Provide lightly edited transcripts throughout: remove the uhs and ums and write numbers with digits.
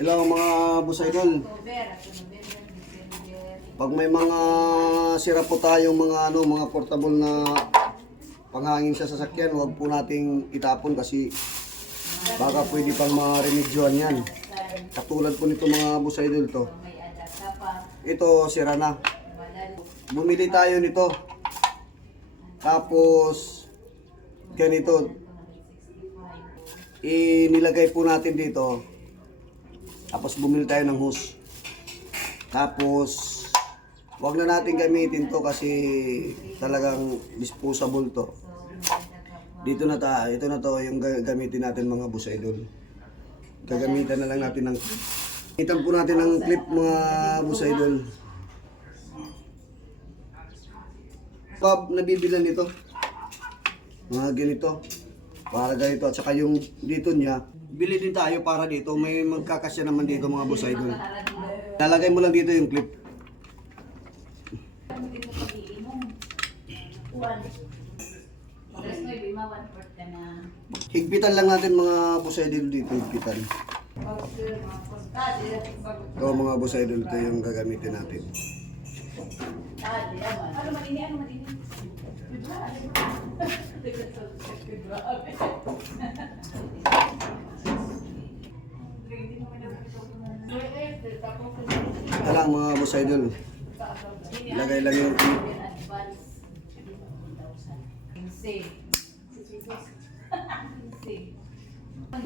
Hello mga boss idol. Pag may mga sira po tayong mga portable na panghangin sa sasakyan, huwag po nating itapon kasi baka pwede pang ma-remedyohan yan. Katulad po nito mga boss idol to. Ito sira na. Bumili tayo nito. Tapos ganito. Inilagay po natin dito. Tapos bumili tayo ng hose. Tapos wag na natin gamitin to kasi talagang disposable to. Ito na to yung gamitin natin mga boss idol. Gagamitan na lang natin ng gamitan po natin ng clip mga boss idol. Pab nabibilan nito. Mga ganito. Para ganito at saka yung dito niya. Bili din tayo para dito. May magkakasya naman dito mga boss idol. Lalagay mo lang dito yung clip. Higpitan lang natin mga boss idol dito. Higpitan. Ito mga boss idol. Ito yung gagamitin natin. Ano matini? Ito lang mga boss idol. Ilagay lang yung clip.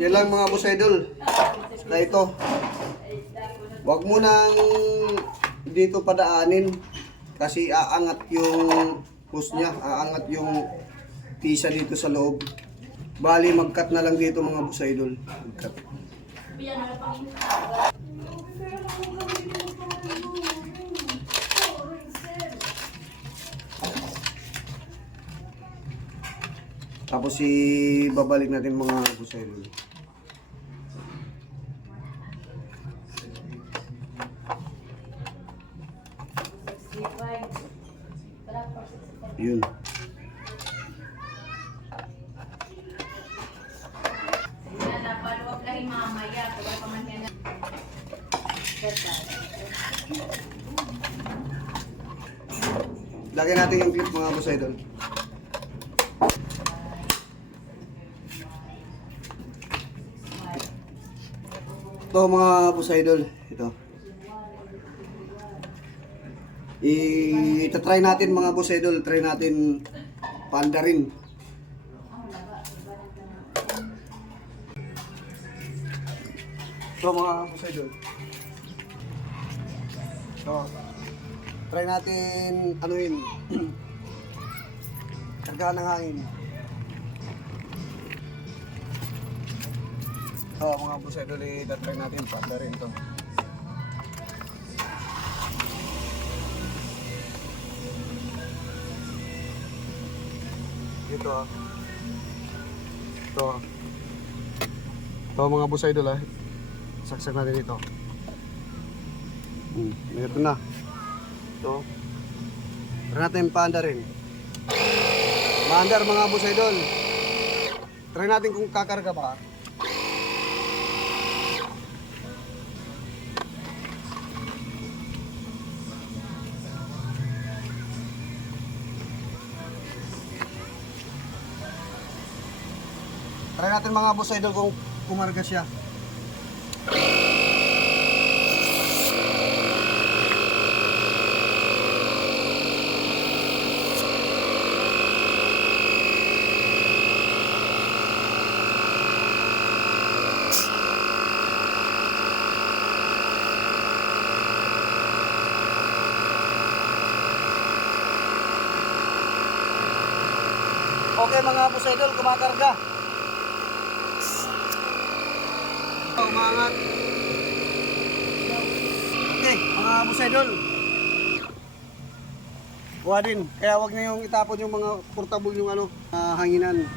Yan lang mga boss idol. Saka ito. Huwag mo nang dito padaanin kasi aangat yung hose niya, aangat yung pisa dito sa loob. Bali mag-cut na lang dito mga boss idol. Mag-cut. Tapos babalik natin mga boss idol. Yun. Lagyan natin yung clip mga boss idol. Ito mga boss idol, ito. Ita-try natin mga boss idol, try natin paandarin. Ito mga boss idol. Ito. Try natin anuin. Kargahan ng hangin. Ito mga boss idol, ita-try natin paandarin ito. Ito. Ito mga boss idol saksak natin ito. Meron na. Ito. Try natin paandarin. Maandar mga boss idol. Try natin kung kakarga ba. Try natin mga boss idol kung kumarga siya. Okay mga boss idol, kumakarga. Umangat. Okay, mga boss idol. Kuha din. Kaya wag niyo yung itapon yung mga portable yung hanginan.